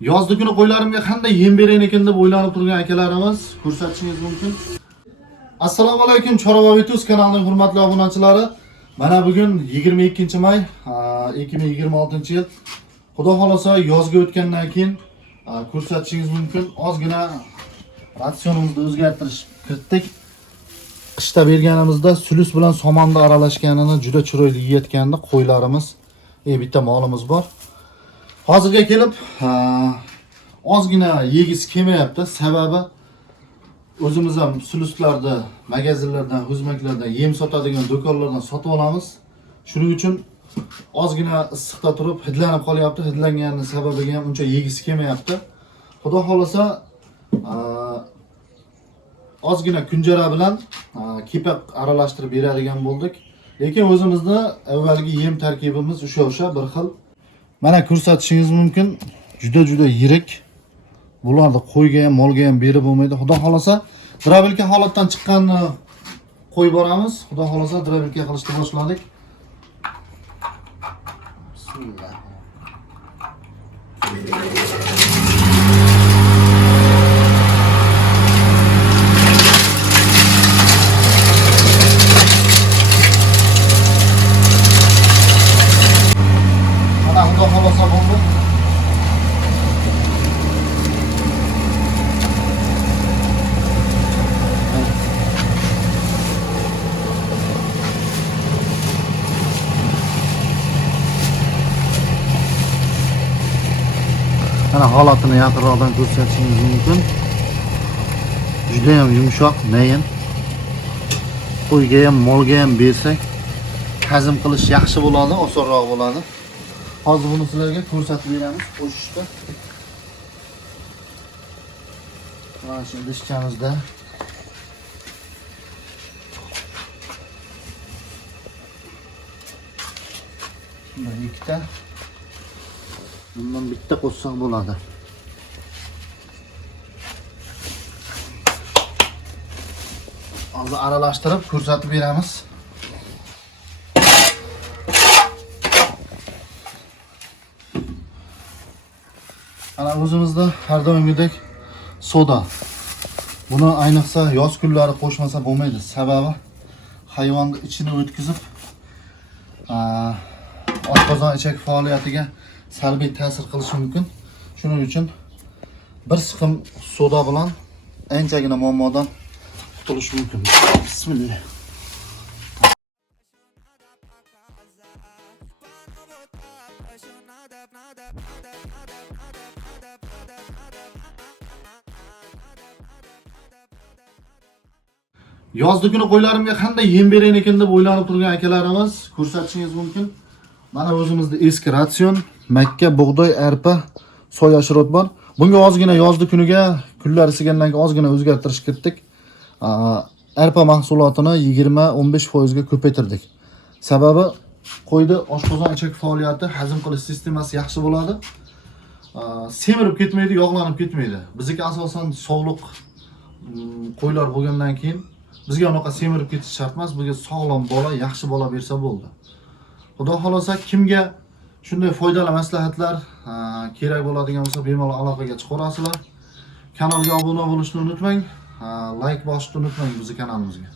Yozda kuni qo'ylarimga qanday yem berayin ekan deb o'ylanib turgan akalarimiz, ko'rsatishingiz mumkin. Assalomu alaykum Chorva Vitus kanalining hurmatli obunachilari. Mana bugun 22-may 2026-yil. Xudo xolasa yozga o'tgandan keyin ko'rsatishingiz mumkin. Ozgina ratsionimizni o'zgartirish kiritdik. Qishda berganimizda sulus bilan somonni aralashganini juda chiroyli yeyotganda qo'ylarimiz, bitta molimiz bor. Hozirga kelib ozgina yegisi kelmayapti. Sababi o'zimiz ham suluslarda, magazinlardan, xizmatlardan, yem sotadigan do'konlardan sotib olamiz. Shuning uchun ozgina issiqda turib hidlanib qolyapti. Hidlanganning sababiga ham uncha yegisi kelmayapti. Xudo xolasa ozgina kunjara bilan kepak aralashtirib beradigan bo'ldik. Lekin o'zimizda avvalgi yem tarkibimiz o'sha bir xil. Mana ko'rsatishingiz mumkin. Juda yirik. Bularni qo'yga ham, molga ham berib bo'lmaydi. Xudo xolasa drabilka holatdan chiqqanni qo'yib boramiz. Xudo xolasa drabilka qilishni boshladik. Bismillah. Mana holatini yaqinroqdan ko'rsatishingiz mumkin. Juda ham yumshoq, mayin. Qo'yga ham, molga ham bersak, hazm qilish yaxshi bo'ladi, osonroq bo'ladi. Hozir buni sizlarga ko'rsatib beramiz qo'shishda. Mana shu idishchamizda ikkita, bundan bitta qo'shsak bo'ladi. Hozir aralashtirib ko'rsatib beramiz. Ana o'zimizda har doimgidek soda. Buni ayniqsa yoz kunlari qo'shmasa bo'lmaydi. Sababi hayvonni ichini o'tkazib oshqozon ichak faoliyatiga salbiy ta'sir qilishi mumkin. Shuning uchun bir siqim soda bilan anchagina muammodan qutulish mumkin. Bismillah. Yozda kuni qo'ylarimga qanday yem berayin ekan deb o'ylanib turgan akalarimiz, ko'rsatishingiz mumkin. Mana o'zimizda eski ratsion, makka, bug'doy, arpa, soya shirot bor. Bunga ozgina yozda kuniga kunlar isigandan keyin ozgina o'zgartirish kiritdik. Arpa mahsulotini 20-15% ga ko'paytirdik. Sababi qo'yda oshqozon ichak faoliyati, hazm qilish sistemasi yaxshi bo'ladi. Semirib ketmaydi, yog'lanib ketmaydi. Bizdagi asosan sog'liq qo'ylar bo'lgandan keyin bizga unaqa semirib ketish shart emas. Bizga sog'lom bola, yaxshi bola bersa bo'ldi. Xudo xolasa kimga shunday foydali maslahatlar kerak bo'ladigan bo'lsa, bemalol aloqaga chiqarasizlar. Kanalga obuna bo'lishni unutmang, like bosishni unutmang bizning kanalimizga.